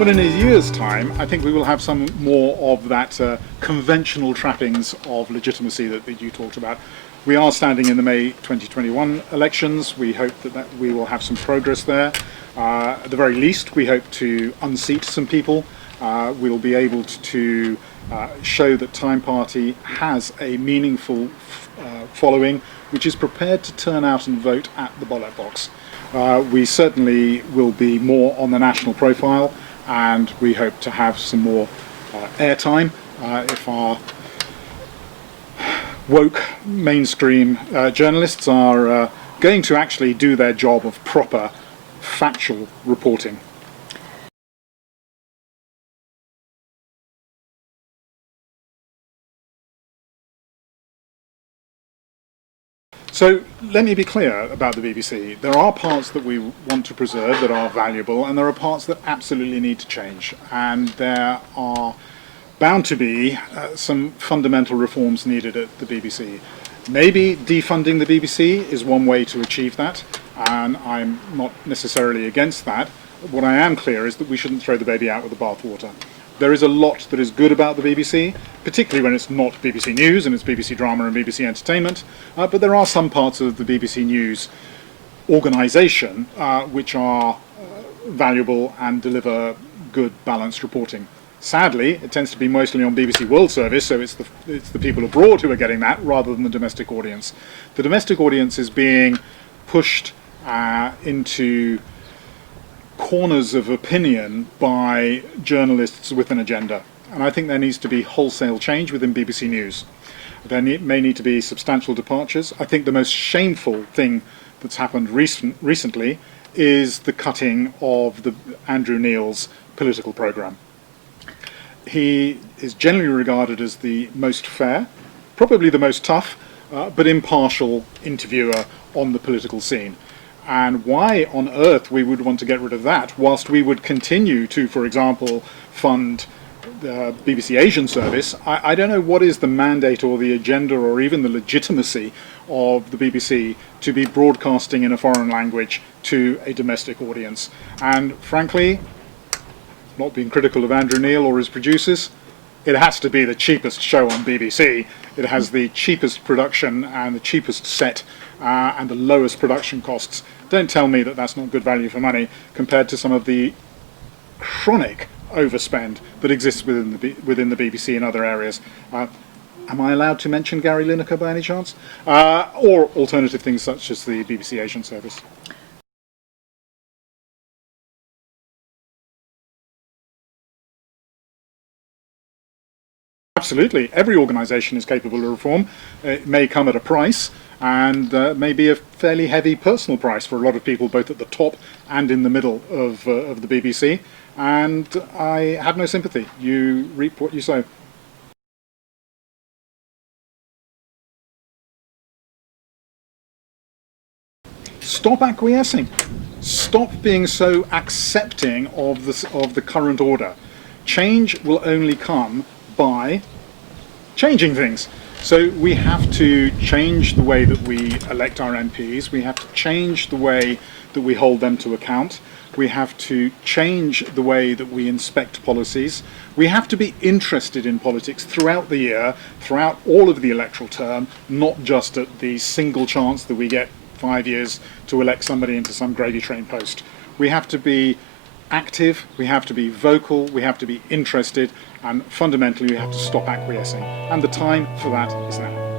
Well, in a year's time, I think we will have some more of that conventional trappings of legitimacy that you talked about. We are standing in the May 2021 elections. We hope that we will have some progress there. At the very least, we hope to unseat some people. We'll be able to show that Time Party has a meaningful following, which is prepared to turn out and vote at the ballot box. We certainly will be more on the national profile, and we hope to have some more airtime if our woke mainstream journalists are going to actually do their job of proper factual reporting. So let me be clear about the BBC. There are parts that we want to preserve that are valuable, and there are parts that absolutely need to change. And there are bound to be some fundamental reforms needed at the BBC. Maybe defunding the BBC is one way to achieve that, and I'm not necessarily against that. What I am clear is that we shouldn't throw the baby out with the bathwater. There is a lot that is good about the BBC, particularly when it's not BBC News and it's BBC Drama and BBC Entertainment, but there are some parts of the BBC News organisation which are valuable and deliver good, balanced reporting. Sadly, it tends to be mostly on BBC World Service, so it's the people abroad who are getting that rather than the domestic audience. The domestic audience is being pushed into corners of opinion by journalists with an agenda, and I think there needs to be wholesale change within BBC News. There may need to be substantial departures. I think the most shameful thing that's happened recently is the cutting of Andrew Neil's political programme. He is generally regarded as the most fair, probably the most tough, but impartial interviewer on the political scene. And why on earth we would want to get rid of that, whilst we would continue to, for example, fund the BBC Asian service, I don't know what is the mandate or the agenda or even the legitimacy of the BBC to be broadcasting in a foreign language to a domestic audience. And frankly, not being critical of Andrew Neil or his producers, it has to be the cheapest show on BBC. It has the cheapest production and the cheapest set and the lowest production costs. Don't tell me that that's not good value for money compared to some of the chronic overspend that exists within the BBC in other areas. Am I allowed to mention Gary Lineker by any chance? Or alternative things such as the BBC Asian service? Absolutely. Every organisation is capable of reform. It may come at a price, and may be a fairly heavy personal price for a lot of people, both at the top and in the middle of the BBC. And I have no sympathy. You reap what you sow. Stop acquiescing. Stop being so accepting of the current order. Change will only come by changing things. So we have to change the way that we elect our MPs, we have to change the way that we hold them to account, we have to change the way that we inspect policies, we have to be interested in politics throughout the year, throughout all of the electoral term, not just at the single chance that we get 5 years to elect somebody into some gravy train post. We have to be active, we have to be vocal, we have to be interested, and fundamentally we have to stop acquiescing. And the time for that is now.